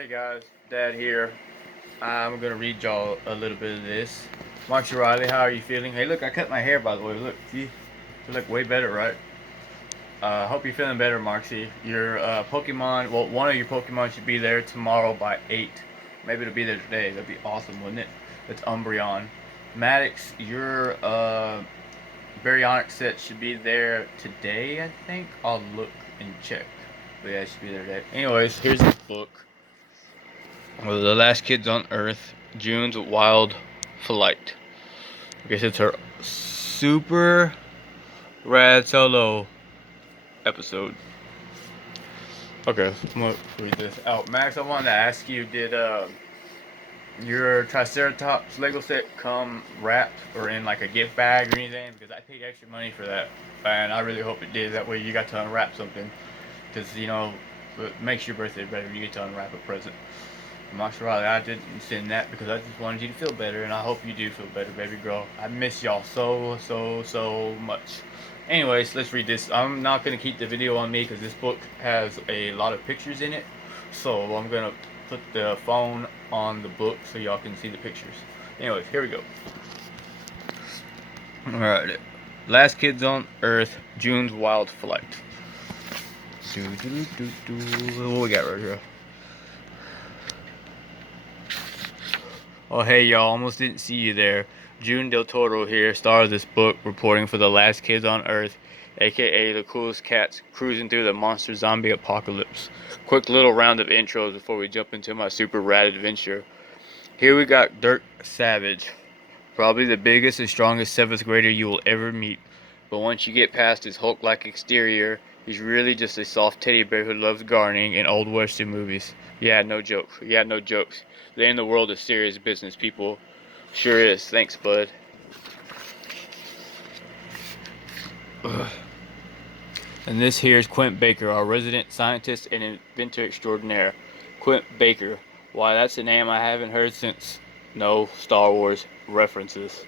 Hey guys, Dad here. I'm gonna read y'all a little bit of this. Mark Riley, how are you feeling? Hey, look, I cut my hair by the way. Look, see, you look way better, right? Hope you're feeling better, Marksy. Your Pokemon, well, one of your Pokemon should be there tomorrow by 8. Maybe it'll be there today. That'd be awesome, wouldn't it? It's Umbreon. Maddox, your Baryonic set should be there today, I think. I'll look and check. But yeah, it should be there today. Anyways, here's the book. The Last Kids on Earth, June's Wild Flight. I guess it's her super rad solo episode. Okay, I'm gonna read this out. Max, I wanted to ask you, did your Triceratops Lego set come wrapped or in like a gift bag or anything? Because I paid extra money for that, and I really hope it did. That way you got to unwrap something. Because, it makes your birthday better when you get to unwrap a present. Max Riley, I didn't send that because I just wanted you to feel better, and I hope you do feel better, baby girl. I miss y'all so much. Anyways, let's read this. I'm not going to keep the video on me because this book has a lot of pictures in it. So I'm going to put the phone on the book so y'all can see the pictures. Anyways, here we go. Alright. Last Kids on Earth, June's Wild Flight. What we got right here? Oh hey y'all, almost didn't see you there. June Del Toro here, star of this book, reporting for The Last Kids on Earth, aka the coolest cats cruising through the monster zombie apocalypse. Quick little round of intros before we jump into my super rad adventure. Here we got Dirk Savage, probably the biggest and strongest 7th grader you will ever meet. But once you get past his Hulk-like exterior, he's really just a soft teddy bear who loves gardening and old western movies. Yeah, no jokes. They in the world of serious business, people. Sure is. Thanks, bud. Ugh. And this here is Quint Baker, our resident scientist and inventor extraordinaire. Quint Baker. Why, that's a name I haven't heard since, no Star Wars references.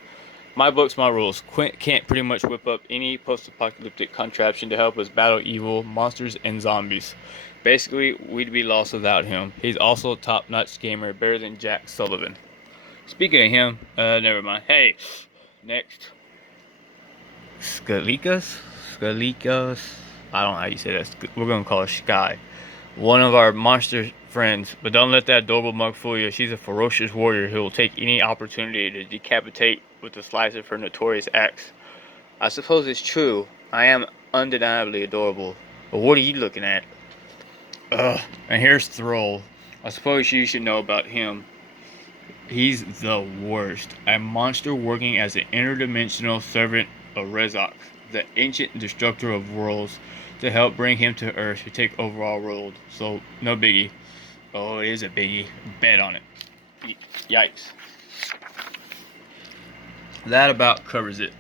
My book's my rules. Quint can't pretty much whip up any post-apocalyptic contraption to help us battle evil, monsters, and zombies. Basically, we'd be lost without him. He's also a top-notch gamer, better than Jack Sullivan. Speaking of him, never mind. Hey, next. Skalikas? I don't know how you say that. We're gonna call her Sky. One of our monster friends, but don't let that adorable mug fool you. She's a ferocious warrior who will take any opportunity to decapitate with the slice of her notorious axe. I suppose it's true. I am undeniably adorable. But what are you looking at? Ugh. And here's Thrall. I suppose you should know about him. He's the worst. A monster working as an interdimensional servant of Rezok, the ancient destructor of worlds, to help bring him to Earth to take over our world. So, no biggie. Oh, it is a biggie. Bet on it. Yikes. That about covers it.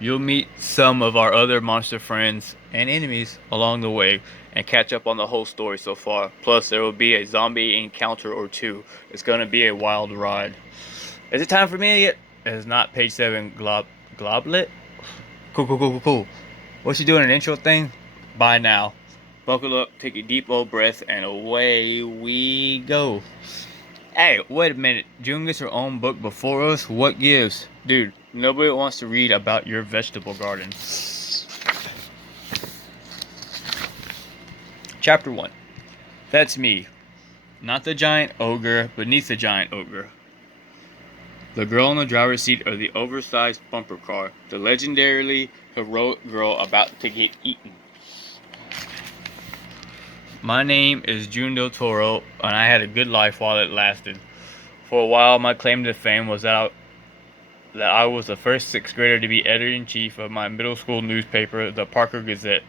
You'll meet some of our other monster friends and enemies along the way and catch up on the whole story so far. Plus, there will be a zombie encounter or two. It's gonna be a wild ride. Is it time for me yet? It's not page 7 Globlet? Cool. What you doing, an intro thing? Bye now. Buckle up, take a deep old breath, and away we go. Hey, wait a minute. June gets her own book before us? What gives? Dude, nobody wants to read about your vegetable garden. Chapter 1. That's me. Not the giant ogre, beneath the giant ogre. The girl in the driver's seat of the oversized bumper car. The legendarily heroic girl about to get eaten. My name is June Del Toro, and I had a good life while it lasted. For a while, my claim to fame was that I was the first 6th grader to be editor-in-chief of my middle school newspaper, the Parker Gazette.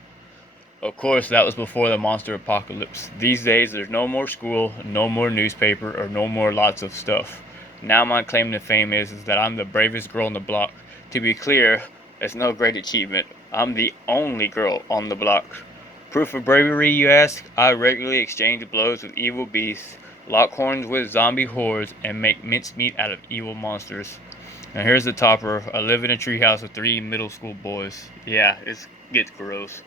Of course, that was before the monster apocalypse. These days, there's no more school, no more newspaper, or no more lots of stuff. Now my claim to fame is that I'm the bravest girl on the block. To be clear, it's no great achievement. I'm the only girl on the block. Proof of bravery, you ask? I regularly exchange blows with evil beasts, lock horns with zombie hordes, and make mincemeat out of evil monsters. And here's the topper. I live in a treehouse with 3 middle school boys. Yeah, it gets gross.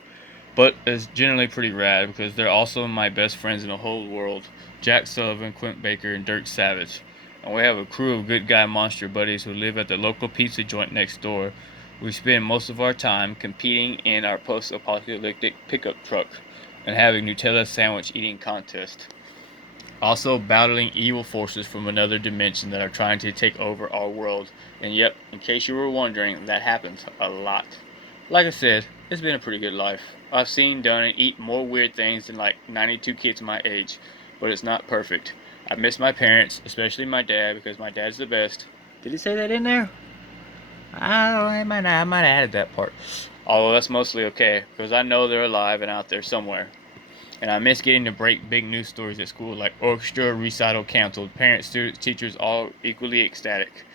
but it's generally pretty rad because they're also my best friends in the whole world. Jack Sullivan, Quint Baker, and Dirk Savage. And we have a crew of good guy monster buddies who live at the local pizza joint next door. We spend most of our time competing in our post-apocalyptic pickup truck and having Nutella sandwich eating contest. Also battling evil forces from another dimension that are trying to take over our world. And yep, in case you were wondering, that happens a lot. Like I said, it's been a pretty good life. I've seen, done, and eaten more weird things than like 92 kids my age, but it's not perfect. I miss my parents, especially my dad, because my dad's the best. Did he say that in there? I might have added that part. Although that's mostly okay, because I know they're alive and out there somewhere. And I miss getting to break big news stories at school, like orchestra recital canceled, parents, students, teachers all equally ecstatic.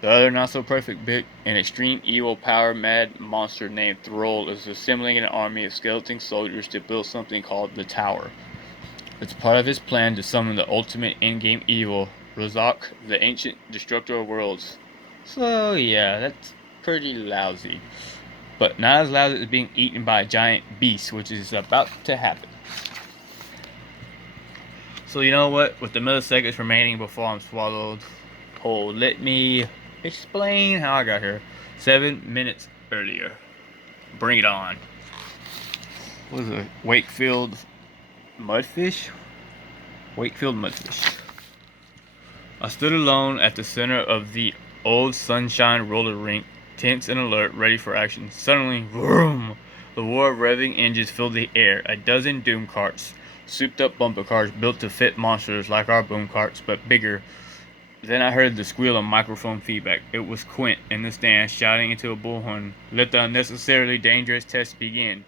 The other not so perfect bit, an extreme evil power mad monster named Thrall is assembling an army of skeleton soldiers to build something called the Tower. It's part of his plan to summon the ultimate endgame evil, Razak, the ancient destructor of worlds. So yeah, that's pretty lousy. But not as lousy as being eaten by a giant beast, which is about to happen. So you know what? With the milliseconds remaining before I'm swallowed whole, let me explain how I got here. 7 minutes earlier. Bring it on. What is it? Wakefield Mudfish? Wakefield Mudfish. I stood alone at the center of the old sunshine roller rink, tense and alert, ready for action. Suddenly, vroom! The roar of revving engines filled the air. A dozen doom carts, souped up bumper cars built to fit monsters like our boom carts, but bigger. Then I heard the squeal of microphone feedback. It was Quint in the stand shouting into a bullhorn, "Let the unnecessarily dangerous test begin."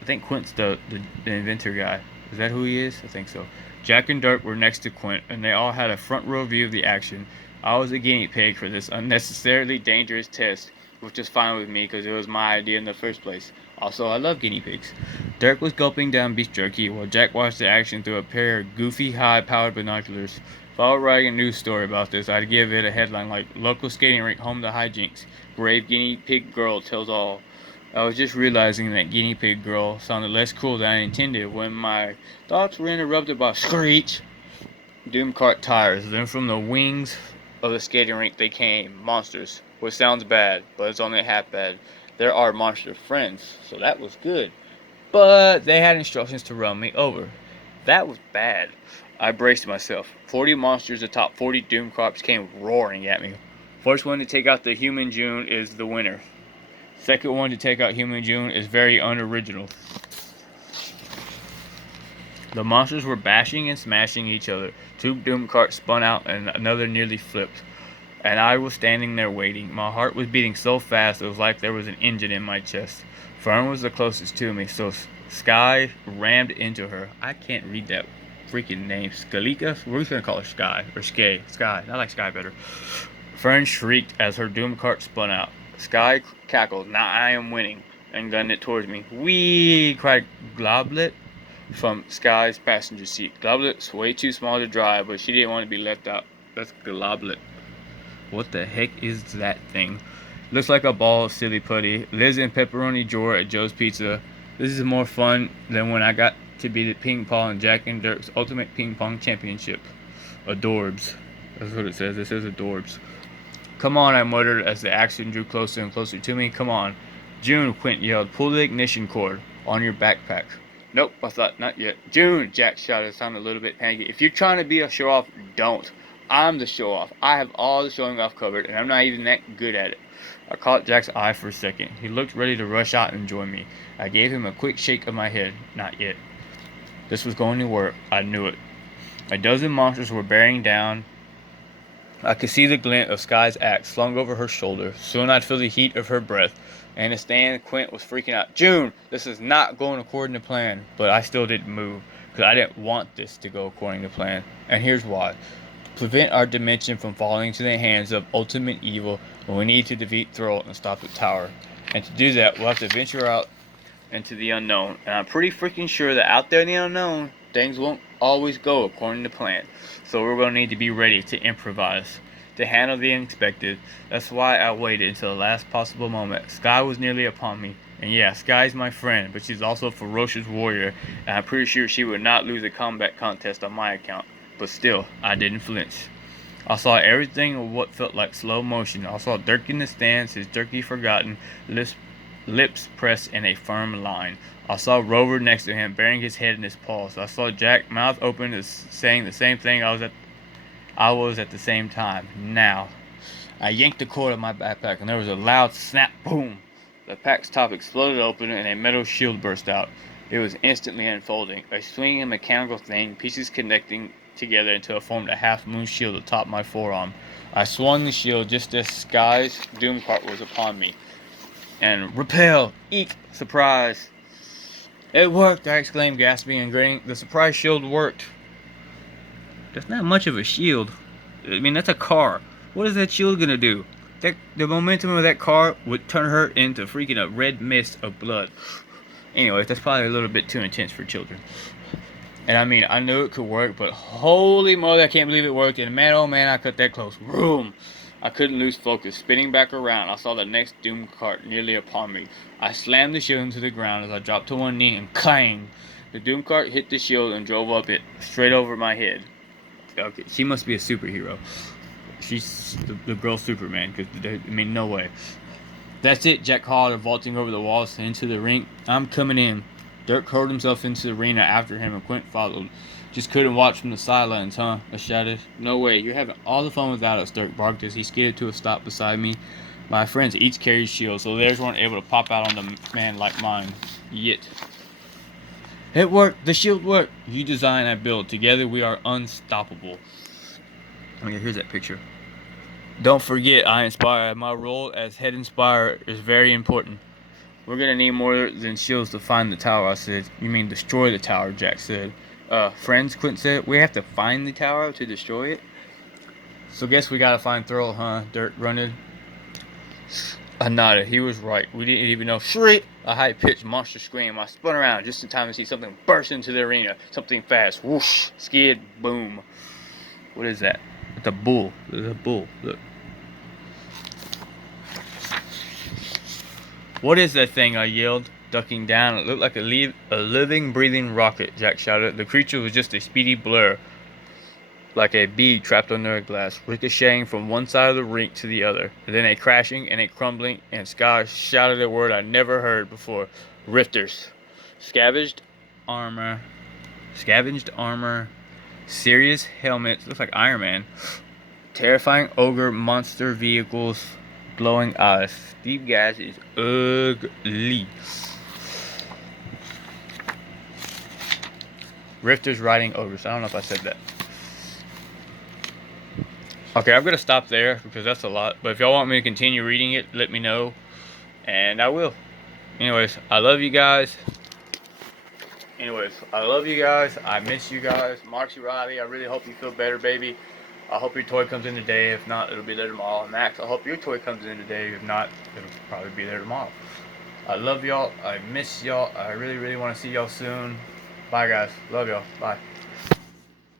I think Quint's the inventor guy. Is that who he is? I think so. Jack and Dirk were next to Quint, and they all had a front row view of the action. I was a guinea pig for this unnecessarily dangerous test, which was fine with me because it was my idea in the first place. Also, I love guinea pigs. Dirk was gulping down beef jerky while Jack watched the action through a pair of goofy, high-powered binoculars. If I were writing a news story about this, I'd give it a headline like "Local Skating Rink Home to Hijinks. Brave Guinea Pig Girl Tells All." I was just realizing that guinea pig girl sounded less cool than I intended when my thoughts were interrupted by screech. Doom cart tires. Then from the wings of the skating rink they came, monsters. Which sounds bad, but it's only half bad. There are monster friends, so that was good. But they had instructions to run me over. That was bad. I braced myself. 40 monsters atop 40 doom carts came roaring at me. First one to take out the human June is the winner. Second one to take out Human June is very unoriginal. The monsters were bashing and smashing each other. Two doom carts spun out and another nearly flipped. And I was standing there waiting. My heart was beating so fast it was like there was an engine in my chest. Fern was the closest to me, so Sky rammed into her. I can't read that freaking name. Skalika? We're just gonna call her Sky. Or Skay. Sky. I like Sky better. Fern shrieked as her doom cart spun out. Sky cackled, "Now I am winning," and gunned it towards me. "Whee!" cried Globlet from Sky's passenger seat. Globlet's way too small to drive, but she didn't want to be left out. That's Globlet. What the heck is that thing? Looks like a ball of silly putty. Lives in pepperoni drawer at Joe's Pizza. This is more fun than when I got to be the ping pong in Jack and Dirk's Ultimate Ping Pong Championship. Adorbs. That's what it says. It says adorbs. "Come on," I muttered as the action drew closer and closer to me. "Come on." "June," Quint yelled, "pull the ignition cord on your backpack." "Nope," I thought, "not yet." "June," Jack shouted, sounding a little bit panicky. "If you're trying to be a show-off, don't. I'm the show-off. I have all the showing off covered, and I'm not even that good at it." I caught Jack's eye for a second. He looked ready to rush out and join me. I gave him a quick shake of my head. Not yet. This was going to work. I knew it. A dozen monsters were bearing down. I could see the glint of Sky's axe slung over her shoulder. Soon I'd feel the heat of her breath. And the stand, Quint was freaking out. "June, this is not going according to plan." But I still didn't move, because I didn't want this to go according to plan. And here's why. To prevent our dimension from falling into the hands of ultimate evil, we need to defeat Thrall and stop the tower. And to do that, we'll have to venture out into the unknown. And I'm pretty freaking sure that out there in the unknown, things won't always go according to plan. So we're going to need to be ready to improvise, to handle the unexpected. That's why I waited until the last possible moment. Sky was nearly upon me. And yeah, Sky's my friend, but she's also a ferocious warrior, and I'm pretty sure she would not lose a combat contest on my account. But still, I didn't flinch. I saw everything of what felt like slow motion. I saw Dirk in the stands, his jerky forgotten, lips pressed in a firm line. I saw Rover next to him, burying his head in his paws. I saw Jack, mouth open, saying the same thing I was at the same time. Now, I yanked the cord of my backpack, and there was a loud snap, boom. The pack's top exploded open, and a metal shield burst out. It was instantly unfolding, a swinging mechanical thing, pieces connecting together until it formed a half-moon shield atop my forearm. I swung the shield just as Sky's doom cart was upon me. And repel! Eek! Surprise! It worked! I exclaimed, gasping and grinning. The surprise shield worked. That's not much of a shield. I mean, that's a car. What is that shield gonna do? The momentum of that car would turn her into freaking a red mist of blood. Anyways, that's probably a little bit too intense for children. And I mean, I knew it could work, but holy moly, I can't believe it worked. And man, oh man, I cut that close. Vroom! I couldn't lose focus. Spinning back around, I saw the next doom cart nearly upon me. I slammed the shield into the ground as I dropped to one knee and clang! The doom cart hit the shield and drove up it, straight over my head. Okay, she must be a superhero. She's the girl Superman, because, I mean, no way. That's it, Jack called, vaulting over the walls into the ring. I'm coming in. Dirk hurled himself into the arena after him, and Quint followed. Just couldn't watch from the sidelines, huh? I shouted. No way, you're having all the fun without us, Dirk barked as he skidded to a stop beside me. My friends each carried shields, so theirs weren't able to pop out on the man like mine. Yet. It worked! The shield worked! You design, I build. Together we are unstoppable. Okay, here's that picture. Don't forget, I inspire. My role as head inspirer is very important. We're gonna need more than shields to find the tower, I said. You mean destroy the tower, Jack said. Friends, Quint said. We have to find the tower to destroy it? So guess we gotta find Thurl, huh? Dirk grunted. I nodded. He was right. We didn't even know. Shriek! A high-pitched monster scream. I spun around just in time to see something burst into the arena. Something fast. Whoosh! Skid. Boom. What is that? It's a bull. There's a bull. Look. What is that thing? I yelled, ducking down. It looked like a living, breathing rocket, Jack shouted. The creature was just a speedy blur, like a bee trapped under a glass, ricocheting from one side of the rink to the other. And then a crashing and a crumbling, and Sky shouted a word I'd never heard before. Rifters. Scavenged armor. Serious helmets. Looks like Iron Man. Terrifying ogre monster vehicles. Glowing eyes. Steve Gas is ugly. Rifters riding ogres. I don't know if I said that. Okay, I'm going to stop there because that's a lot. But if y'all want me to continue reading it, let me know. And I will. Anyways, I love you guys. I miss you guys. Marcy Riley, I really hope you feel better, baby. I hope your toy comes in today. If not, it'll be there tomorrow. Max, I hope your toy comes in today. If not, it'll probably be there tomorrow. I love y'all. I miss y'all. I really, really want to see y'all soon. Bye, guys. Love y'all. Bye.